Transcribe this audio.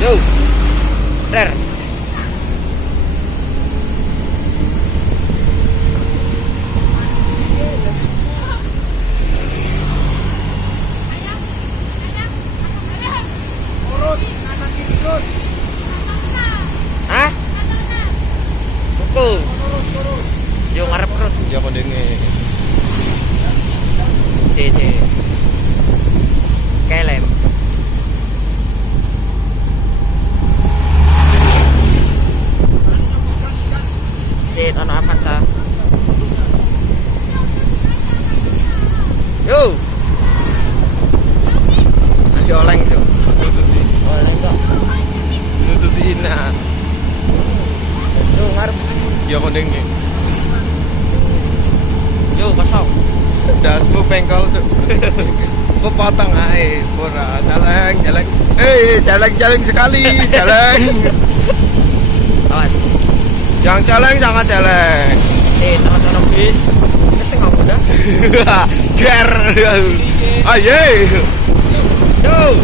Yo. Der. Hah? Tuku. Yo ngarep kerut. Ya kondene. C. Kelem. Dit ono Avanza. Yo. Nanti oleng tuh. Oleng kok. Nututi ina. Yo ngarep. Ya kondene. Yo kosong. Dasmu pengkol tuh. Kepotong ae, ora jalan. Jalan sekali, jalan. Awas. Yang jalan sangat jalan. Teman-teman bis. Keseng ngomong dah. Der. Aye. Yo.